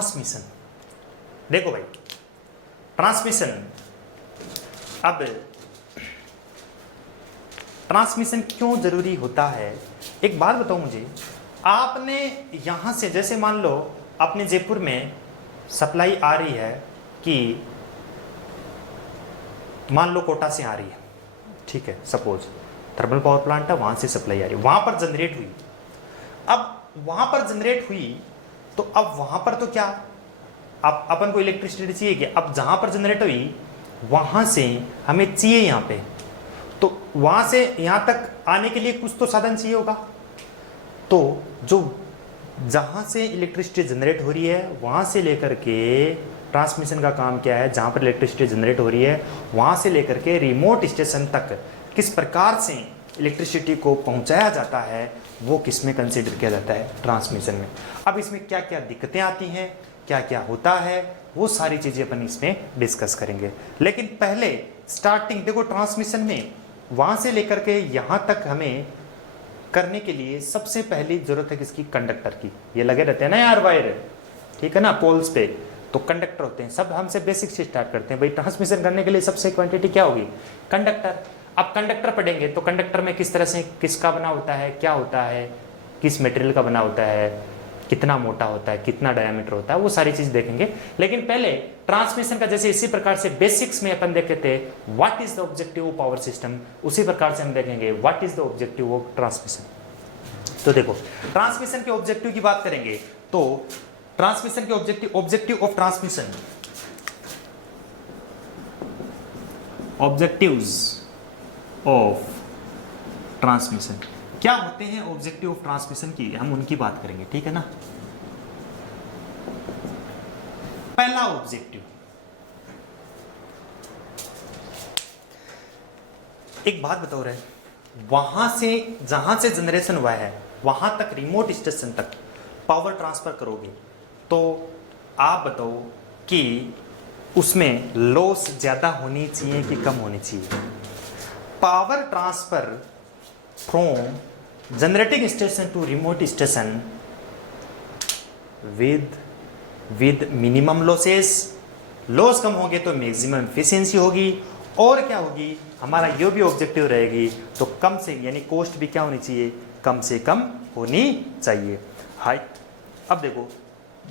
Transmission. देखो भाई transmission, अब ट्रांसमिशन क्यों जरूरी होता है, एक बात बताओ मुझे। आपने यहां से जैसे मान लो अपने जयपुर में सप्लाई आ रही है कि मान लो कोटा से आ रही है, ठीक है, सपोज थर्मल पावर प्लांट है, वहां से सप्लाई आ रही है, वहां पर जनरेट हुई। अब वहां पर जनरेट हुई तो अब वहां पर तो क्या, अब अपन को इलेक्ट्रिसिटी चाहिए कि अब जहां पर जनरेट हुई वहां से हमें चाहिए यहां पे, तो वहां से यहां तक आने के लिए कुछ तो साधन चाहिए होगा। तो जो जहां से इलेक्ट्रिसिटी जनरेट हो रही है वहां से लेकर के ट्रांसमिशन का काम क्या है, जहां पर इलेक्ट्रिसिटी जनरेट हो रही है वहां से लेकर के रिमोट स्टेशन तक किस प्रकार से इलेक्ट्रिसिटी को पहुंचाया जाता है, वो किस में कंसीडर किया जाता है, ट्रांसमिशन में। अब इसमें क्या क्या दिक्कतें आती हैं, क्या क्या होता है, वो सारी चीजें अपन इसमें डिस्कस करेंगे। लेकिन पहले स्टार्टिंग देखो, ट्रांसमिशन में वहां से लेकर के यहां तक हमें करने के लिए सबसे पहली जरूरत है किसकी, कंडक्टर की। ये लगे रहते हैं ना यार वायर, ठीक है ना, पोल्स पे, तो कंडक्टर होते हैं। सब हमसे बेसिक से स्टार्ट करते हैं भाई, ट्रांसमिशन करने के लिए सबसे क्वांटिटी क्या होगी, कंडक्टर। अब कंडक्टर पढ़ेंगे तो कंडक्टर में किस तरह से किसका बना होता है, क्या होता है, किस मटेरियल का बना होता है, कितना मोटा होता है, कितना डायमीटर होता है, वो सारी चीज देखेंगे। लेकिन पहले ट्रांसमिशन का जैसे इसी प्रकार से बेसिक्स में अपन देखे थे what is the objective of power system, उसी प्रकार से हम देखेंगे what is the objective of transmission. तो देखो ट्रांसमिशन के ऑब्जेक्टिव की बात करेंगे तो ट्रांसमिशन के objective of transmission, objectives of transmission क्या होते हैं, ऑब्जेक्टिव ऑफ ट्रांसमिशन की हम उनकी बात करेंगे, ठीक है ना। पहला ऑब्जेक्टिव, एक बात बताओ रहे, वहां से जहां से जनरेशन हुआ है वहां तक रिमोट स्टेशन तक पावर ट्रांसफर करोगे तो आप बताओ कि उसमें लॉस ज्यादा होनी चाहिए कि कम होनी चाहिए। Power transfer from generating station to remote station with minimum losses, loss कम होंगे तो मैक्सिमम एफिशिएंसी होगी, और क्या होगी, हमारा ये भी ऑब्जेक्टिव रहेगी तो कम से यानी कॉस्ट भी क्या होनी चाहिए, कम से कम होनी चाहिए। हाई, अब देखो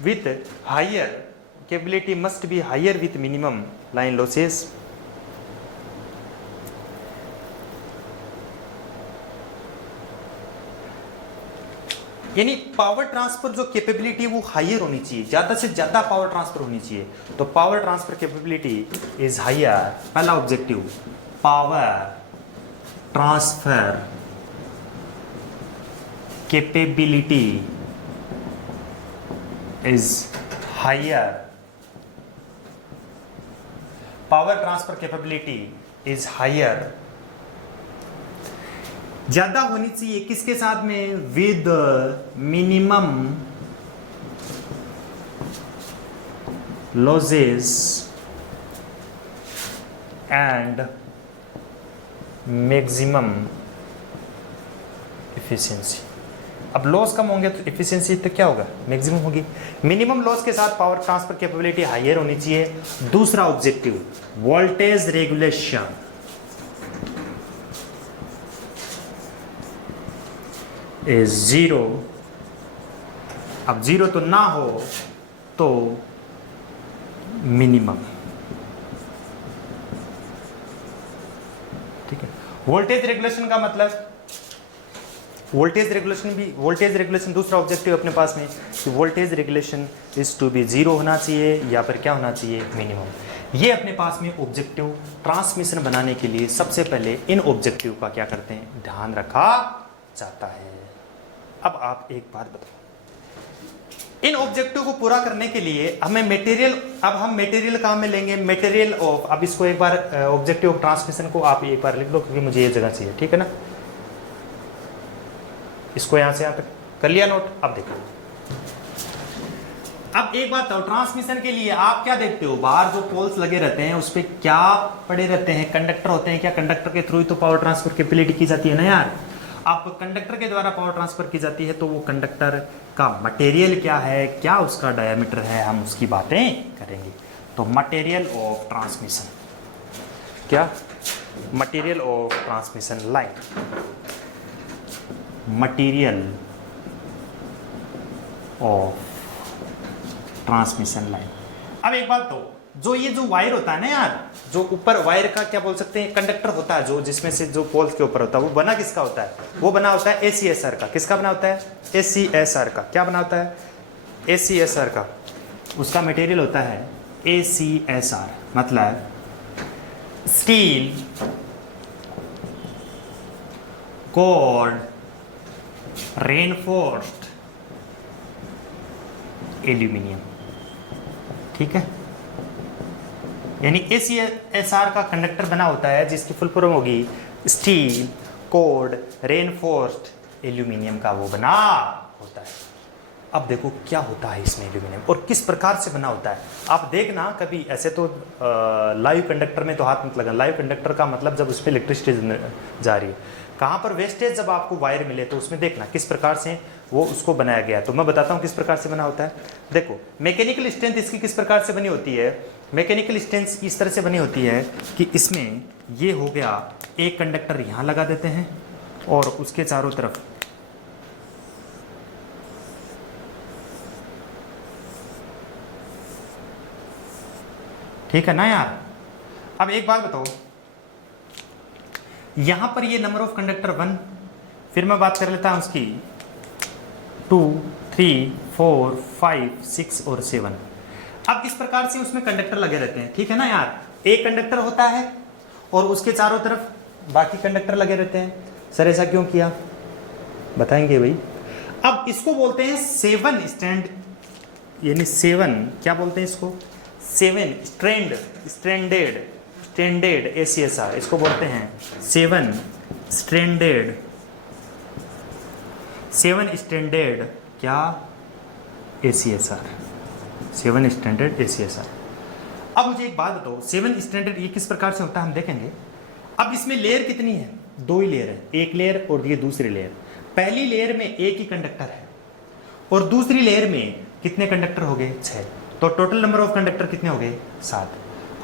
with higher capability must be higher with minimum line losses. यानी पावर ट्रांसफर जो कैपेबिलिटी है वो हायर होनी चाहिए, ज्यादा से ज्यादा पावर ट्रांसफर होनी चाहिए। तो power transfer capability is higher, पहला objective, power transfer capability is higher, power transfer capability is higher, ज्यादा होनी चाहिए किसके साथ में, with minimum losses and maximum efficiency. अब लॉस कम होंगे तो एफिशिएंसी तो क्या होगा, मैक्सिमम होगी। मिनिमम लॉस के साथ पावर ट्रांसफर कैपेबिलिटी हायर होनी चाहिए। दूसरा objective, voltage regulation, is zero. अब जीरो तो ना हो तो मिनिमम, ठीक है। वोल्टेज रेगुलेशन का मतलब, वोल्टेज रेगुलेशन दूसरा ऑब्जेक्टिव अपने पास में कि voltage regulation is to be zero होना चाहिए या फिर क्या होना चाहिए, मिनिमम। ये अपने पास में ऑब्जेक्टिव ट्रांसमिशन बनाने के लिए सबसे पहले इन ऑब्जेक्टिव का क्या करते हैं, ध्यान रखा जाता है। अब आप एक बात बताओ, इन ऑब्जेक्टिव को पूरा करने के लिए हमें मटेरियल, अब हम मटेरियल काम में लेंगे, मटेरियल ऑफ, अब इसको एक बार ऑब्जेक्टिव ऑफ ट्रांसमिशन को आप एक बार लिख लो क्योंकि मुझे ये जगह चाहिए, ठीक है ना। इसको यहां से यहां तक कर लिया नोट। अब देखो, अब एक बात बताओ, ट्रांसमिशन के लिए आप क्या देखते हो, बाहर जो पोल्स लगे रहते हैं उस पर क्या पड़े रहते हैं, कंडक्टर होते हैं क्या, कंडक्टर के थ्रू ही तो पावर ट्रांसफर कैपेबिलिटी की जाती है ना यार। अब कंडक्टर के द्वारा पावर ट्रांसफर की जाती है, तो वो कंडक्टर का मटेरियल क्या है, क्या उसका डायमीटर है, हम उसकी बातें करेंगे। तो मटेरियल ऑफ ट्रांसमिशन, क्या material of transmission line, material of transmission line. अब एक बात तो, जो ये जो वायर होता है ना यार, जो ऊपर वायर का क्या बोल सकते हैं, कंडक्टर होता है, जो जिसमें से जो पोल्स के ऊपर होता है, वो बना किसका होता है, वो बना होता है ACSR का। किसका बना होता है, ACSR का। क्या बना होता है, ACSR का। उसका मटेरियल होता है ACSR, मतलब स्टील कोर्ड रेनफोर्स्ड एल्यूमिनियम। ठीक है, यानी ACSR का कंडक्टर बना होता है जिसकी फुल फॉर्म होगी स्टील कोर्ड रेनफोर्स्ड एल्यूमिनियम का वो बना होता है। अब देखो क्या होता है इसमें एल्यूमिनियम और किस प्रकार से बना होता है। आप देखना कभी ऐसे तो लाइव कंडक्टर में तो हाथ मत लगा। लाइव कंडक्टर का मतलब जब उस पर इलेक्ट्रिसिटी जा रही है, कहाँ पर वेस्टेज जब आपको वायर मिले तो उसमें देखना किस प्रकार से वो उसको बनाया गया। तो मैं बताता हूँ किस प्रकार से बना होता है। देखो मैकेनिकल स्ट्रेंथ इसकी किस प्रकार से बनी होती है। मैकेनिकल स्ट्रेंथ इस तरह से बनी होती है कि इसमें ये हो गया, एक कंडक्टर यहाँ लगा देते हैं और उसके चारों तरफ ठीक है ना यार। अब एक बात बताओ, यहां पर ये नंबर ऑफ कंडक्टर 1, फिर मैं बात कर लेता हूं उसकी 2, 3, 4, 5, 6 और 7। अब इस प्रकार से उसमें कंडक्टर लगे रहते हैं, ठीक है ना यार। एक कंडक्टर होता है और उसके चारों तरफ बाकी कंडक्टर लगे रहते हैं। सर ऐसा क्यों किया, बताएंगे भाई। अब इसको बोलते हैं 7 स्टैंड, यानी 7 क्या बोलते हैं इसको, 7 स्ट्रैंडेड ACSR, इसको बोलते हैं 7 स्ट्रैंडेड क्या ACSR, 7 स्टैंडर्ड ACSR। अब मुझे एक बात बताओ, 7 स्टैंडर्ड ये किस प्रकार से होता है हम देखेंगे। अब इसमें लेयर कितनी है, 2 ही लेयर है, एक लेयर और ये दूसरी लेयर। पहली लेयर में एक ही कंडक्टर है और दूसरी लेयर में कितने कंडक्टर हो गए, 6। तो टोटल नंबर ऑफ कंडक्टर कितने हो गए, 7।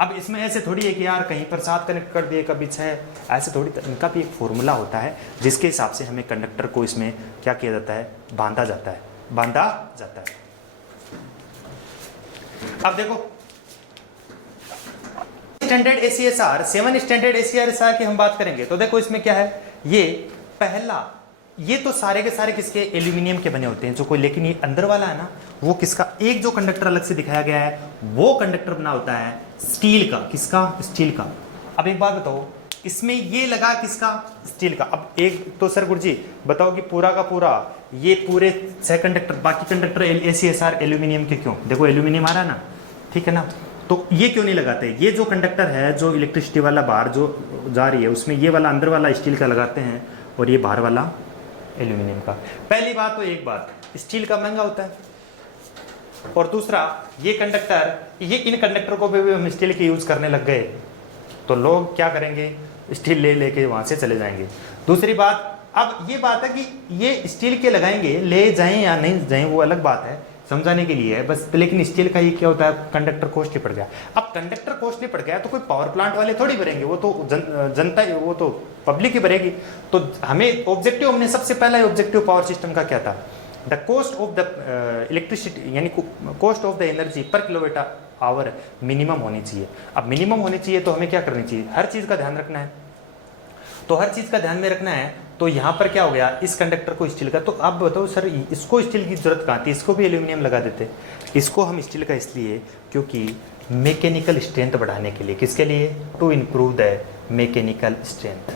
अब इसमें ऐसे थोड़ी है कि यार कहीं पर 7 कनेक्ट कर दिए कभी 6, ऐसे थोड़ी। इनका भी एक फॉर्मूला होता है जिसके हिसाब से हमें कंडक्टर को इसमें क्या किया जाता है, बांधा जाता है। अब देखो स्टैंडर्ड ACSR, 7 स्टैंडर्ड ACSR की हम बात करेंगे तो देखो इसमें क्या है, ये पहला, ये तो सारे के सारे किसके, एल्यूमिनियम के बने होते हैं जो कोई, लेकिन ये अंदर वाला है ना, वो किसका, एक जो कंडक्टर अलग से दिखाया गया है वो कंडक्टर बना होता है स्टील का। किसका, स्टील का। अब एक बात बताओ, इसमें ये लगा किसका, स्टील का। अब एक तो सर गुरुजी बताओ कि पूरा का पूरा ये पूरे 6 कंडक्टर, बाकी कंडक्टर ACSR एल्यूमिनियम के क्यों, देखो एल्यूमिनियम आ रहा है ना, ठीक है ना, तो ये क्यों नहीं लगाते। ये जो कंडक्टर है जो इलेक्ट्रिसिटी वाला बाहर जो जा रही है उसमें ये वाला अंदर वाला स्टील का लगाते हैं और ये बाहर वाला एल्यूमिनियम का। पहली बात तो एक बात, स्टील का महंगा होता है और दूसरा ये कंडक्टर, ये इन कंडक्टर को भी हम स्टील के यूज करने लग गए तो लोग क्या करेंगे, स्टील ले लेके वहां से चले जाएंगे। दूसरी बात, अब ये बात है कि ये स्टील के लगाएंगे, ले जाएं या नहीं जाएं वो अलग बात है, समझाने के लिए है बस। लेकिन स्टील का ये क्या होता है, कंडक्टर कॉस्टली पड़ गया। अब कंडक्टर कॉस्टली पड़ गया तो कोई पावर प्लांट वाले थोड़ी भरेंगे, वो तो जनता, वो तो पब्लिक ही भरेगी। तो हमें ऑब्जेक्टिव, हमने सबसे पहला ऑब्जेक्टिव पावर सिस्टम का क्या था, the cost of the electricity, यानी कॉस्ट ऑफ द एनर्जी पर किलोवाट आवर मिनिमम होनी चाहिए। अब मिनिमम होनी चाहिए तो हमें क्या करनी चाहिए, हर चीज़ का ध्यान रखना है। तो हर चीज़ का ध्यान में रखना है, तो यहाँ पर क्या हो गया, इस कंडक्टर को स्टील का। तो अब बताओ सर इसको स्टील की जरूरत कहाँ थी, इसको भी एल्यूमिनियम लगा देते। इसको हम स्टील का इसलिए क्योंकि मैकेनिकल स्ट्रेंथ बढ़ाने के लिए, किसके लिए, to improve the mechanical strength.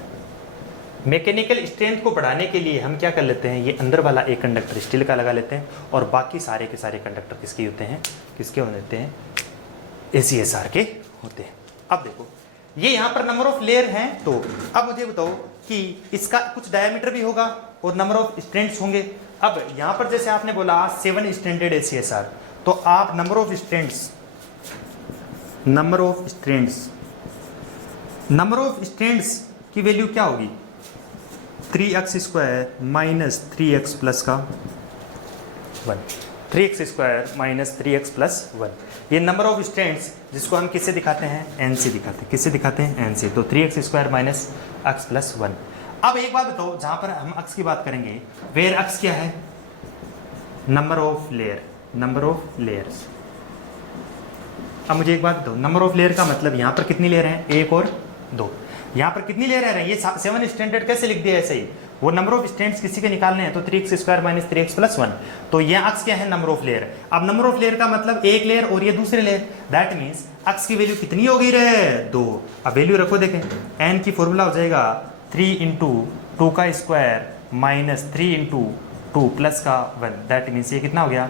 Mechanical strength को बढ़ाने के लिए हम क्या कर लेते हैं, ये अंदर वाला एक कंडक्टर स्टील का लगा लेते हैं और बाकी सारे के सारे कंडक्टर किसके होते हैं, किसके होते हैं, ACSR के होते हैं। अब देखो ये यहाँ पर नंबर ऑफ लेयर हैं, तो अब मुझे बताओ कि इसका कुछ डायमीटर भी होगा और नंबर ऑफ स्ट्रैंड्स होंगे। अब यहाँ पर जैसे आपने बोला 7 स्टैंडर्ड ACSR, तो आप नंबर ऑफ स्ट्रैंड्स की वैल्यू क्या होगी, 3x² माइनस 3x प्लस का 1, 3x² माइनस 3x प्लस 1। ये नंबर ऑफ स्टैंड्स जिसको हम किससे दिखाते हैं, n से दिखाते हैं। किससे दिखाते हैं, n से। तो 3x² माइनस x प्लस 1। अब एक बात बताओ, जहां पर हम x की बात करेंगे, वेयर x क्या है, number of layer, number of layers. अब मुझे एक बात बताओ, नंबर ऑफ लेयर का मतलब यहाँ पर कितनी लेयर हैं, 1 और 2। यहाँ पर कितनी लेयर है, ये 7 स्टैंडर्ड कैसे लिख दिया ऐसे ही, वो नंबर ऑफ स्टैंड्स किसी के निकालने हैं, तो 3x² माइनस 3x प्लस 1। तो ये x क्या है, नंबर ऑफ लेयर। अब नंबर ऑफ लेयर का मतलब एक लेयर और ये दूसरे लेयर, दैट मीन्स x की वैल्यू कितनी होगी रे, 2। अब वैल्यू रखो, देखें n की फॉर्मूला हो जाएगा 3 इंटू 2 का स्क्वायर माइनस 3 इंटू 2 प्लस का 1, दैट मीन्स ये कितना हो गया,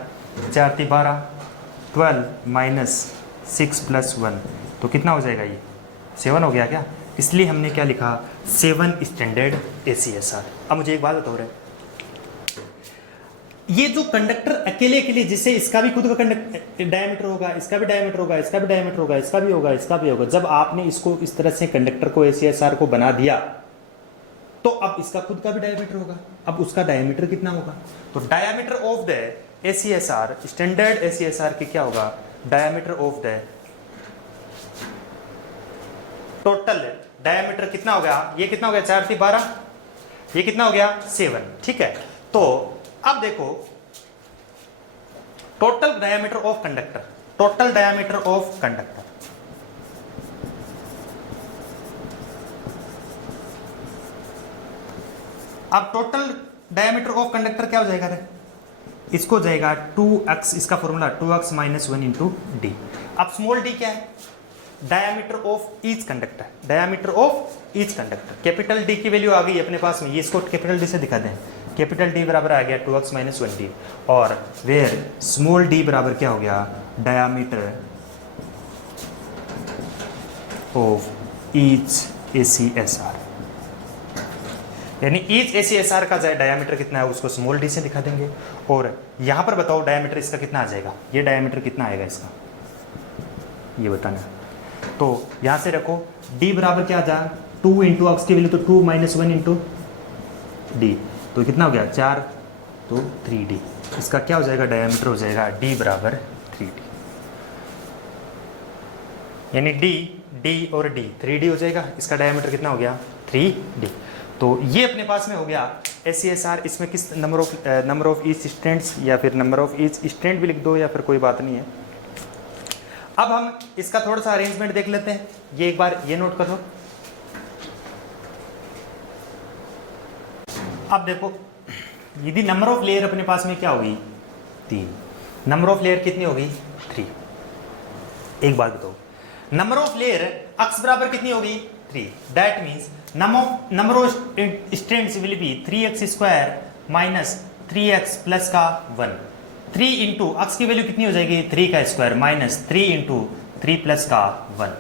4 3 12, 12 माइनस 6 प्लस 1, तो कितना हो जाएगा, ये 7 हो गया क्या। इसलिए हमने क्या लिखा, 7 स्टैंडर्ड ACSR। अब मुझे एक बात बताओ रहे, ये जो कंडक्टर अकेले के लिए, जिससे इसका भी खुद का डायमीटर होगा, इसका भी डायमीटर होगा, इसका भी डायमीटर होगा, इसका भी होगा, इसका भी होगा, जब आपने इसको इस तरह से कंडक्टर को ACSR को बना दिया, तो अब इसका खुद का भी डायमीटर होगा। अब उसका डायमीटर कितना होगा, तो diameter of the ACSR, standard ACSR की क्या होगा, diameter of the total diameter कितना हो गया, ये कितना हो गया, 4 3 12, ये कितना हो गया, 7। ठीक है, तो अब देखो total diameter of conductor, total diameter of conductor, अब टोटल डायमीटर ऑफ कंडक्टर क्या हो जाएगा रे, इसको हो जाएगा 2x, इसका formula 2x minus 1 into D. अब स्मॉल डी क्या है, diameter of each conductor, diameter of each conductor. Capital D की वैल्यू आ गई अपने पास में, ये इसको कैपिटल डी से दिखा दें, कैपिटल डी बराबर आ गया 2x माइनस 1 डी, और वेयर स्मॉल डी बराबर क्या हो गया, डायमीटर ऑफ ईच ACSR, यानी ईच ACSR का डायमीटर कितना है उसको स्मॉल डी से दिखा देंगे। और यहां पर बताओ डायमीटर इसका कितना आ जाएगा, ये डायमीटर कितना आएगा इसका, ये बताना। तो यहां से रखो d बराबर क्या आ जाए, 2 इंटू एक्स की वैल्यू तो 2 माइनस 1 इंटू डी, तो कितना हो गया 4, तो 3d। इसका क्या हो जाएगा, डायमीटर हो जाएगा d बराबर 3d, यानी d और d 3d हो जाएगा। इसका डायमीटर कितना हो गया, 3d। तो ये अपने पास में हो गया ACSR। इसमें किस नंबर ऑफ ईच स्टैंड्स, या फिर नंबर ऑफ ईच स्टैंड भी लिख दो, या फिर कोई बात नहीं है। अब हम इसका थोड़ा सा अरेंजमेंट देख लेते हैं, ये एक बार ये नोट कर लो। अब देखो, यदि नंबर ऑफ लेयर अपने पास में क्या होगी, 3, नंबर ऑफ लेयर कितनी होगी, 3। एक बात बताओ, नंबर ऑफ लेयर x बराबर कितनी होगी, 3, that means number of stands will be 3x² minus 3x plus का 1। 3 इंटू एक्स की वैल्यू कितनी हो जाएगी, 3 का स्क्वायर माइनस 3 इंटू 3 प्लस का 1।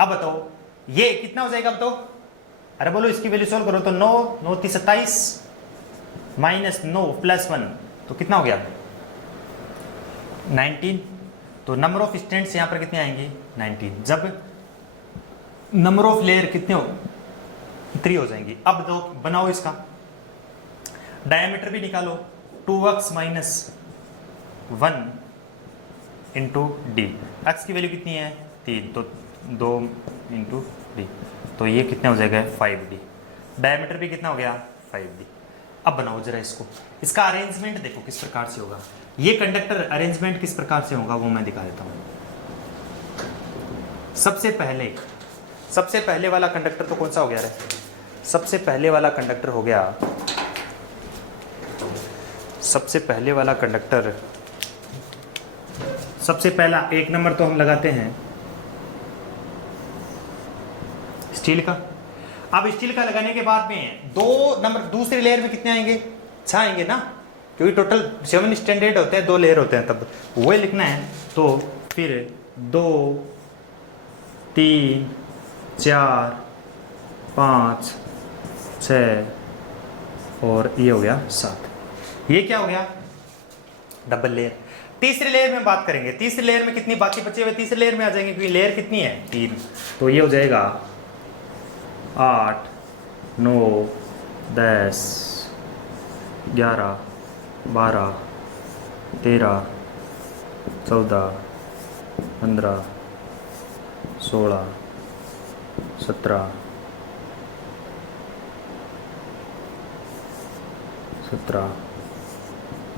अब बताओ ये कितना हो जाएगा, बताओ, अरे बोलो इसकी वैल्यू सॉल्व करो तो 9 9 3 27 माइनस 9 प्लस 1, तो कितना हो गया 19। तो नंबर ऑफ स्टैंड्स यहां पर कितने आएंगे, 19। जब नंबर ऑफ लेयर कितने हो, 3 हो जाएंगी। अब दो बनाओ, इसका डायमीटर भी निकालो, 2x minus 1 into D, x की वैल्यू कितनी है 3, तो 2 इंटू डी, तो ये कितना हो जाएगा 5d। डायमीटर भी कितना हो गया 5d। अब बनाओ जरा इसको, इसका अरेंजमेंट देखो किस प्रकार से होगा। ये कंडक्टर अरेंजमेंट किस प्रकार से होगा वो मैं दिखा देता हूँ। सबसे पहले वाला कंडक्टर तो कौन सा हो गया रे, सबसे पहले वाला कंडक्टर हो गया, सबसे पहले वाला कंडक्टर, सबसे पहला 1 नंबर तो हम लगाते हैं स्टील का। अब स्टील का लगाने के बाद में 2 नंबर दूसरी लेयर में कितने आएंगे, 6 आएंगे ना, क्योंकि टोटल 7 स्टैंडर्ड होते हैं, 2 लेयर होते हैं, तब वो लिखना है। तो फिर 2 3 4 5 6 और ये हो गया 7। ये क्या हो गया डबल लेयर। तीसरी लेयर में बात करेंगे, तीसरी लेयर में कितनी बाकी बचे हुए तीसरी लेयर में आ जाएंगे, क्योंकि लेयर कितनी है 3, तो ये हो जाएगा 8 9 10, 11, 12, 13, 14, 15, 16, 17,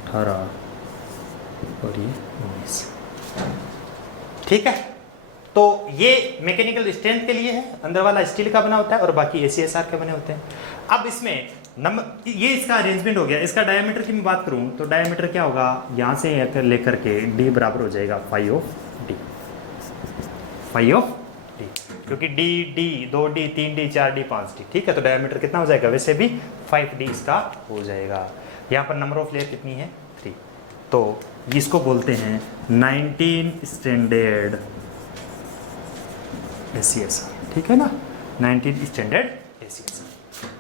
18 और ये 19। ठीक है, तो ये मैकेनिकल स्ट्रेंथ के लिए है, अंदर वाला स्टील का बना होता है और बाकी ACSR के बने होते हैं। अब इसमें नंबर, ये इसका अरेंजमेंट हो गया। इसका डायमीटर की मैं बात करूं तो डायमीटर क्या होगा, यहां से लेकर के D बराबर हो जाएगा फाई ऑफ D, क्योंकि D 2D 3D 4D 5D। ठीक है, तो डायमीटर कितना हो जाएगा, वैसे भी 5D इसका हो जाएगा। यहाँ पर नंबर ऑफ लेयर कितनी है, 3। तो इसको बोलते हैं 19 स्टैंडर्ड ACSR। ठीक है ना, 19 स्टैंडर्ड ACSR।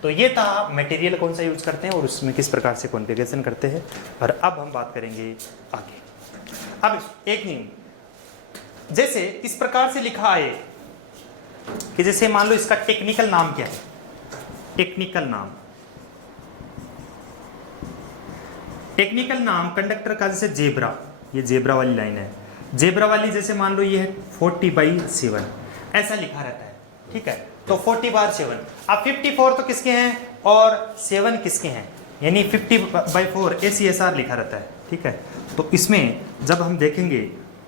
तो ये था मटेरियल कौन सा यूज करते हैं और उसमें किस प्रकार से कॉन्फ़िगरेशन करते हैं। और अब हम बात करेंगे आगे। अब एक नहीं, जैसे इस प्रकार से लिखा है कि जैसे मान लो इसका टेक्निकल नाम क्या है, टेक्निकल नाम कंडक्टर का, जैसे जेब्रा, ये जेब्रा वाली लाइन है, जेब्रा वाली जैसे मान लो ये है 40/7 ऐसा लिखा रहता है। ठीक है, तो 40/7। अब 54 तो किसके हैं और 7 किसके हैं, यानी 50/4 ACSR लिखा रहता है। ठीक है, तो इसमें जब हम देखेंगे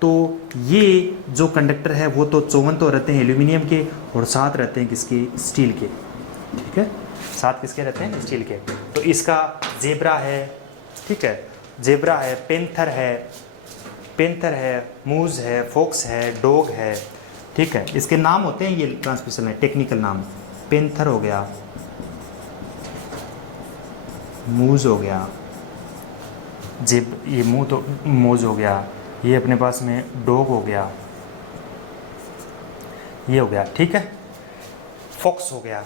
तो ये जो कंडक्टर है वो तो 54 तो रहते हैं एल्यूमिनियम के और 7 रहते हैं किसके, स्टील के। ठीक है, 7 किसके रहते हैं, स्टील के। तो इसका जेब्रा है, ठीक है, जेब्रा है, पेंथर है, मूज है, फोक्स है, डॉग है। ठीक है, इसके नाम होते हैं, ये ट्रांसमिशन है टेक्निकल नाम। पेंथर हो गया, मूज हो गया, ये मुंह तो मोज हो गया, ये अपने पास में डॉग हो गया, ये हो गया। ठीक है, फॉक्स हो गया।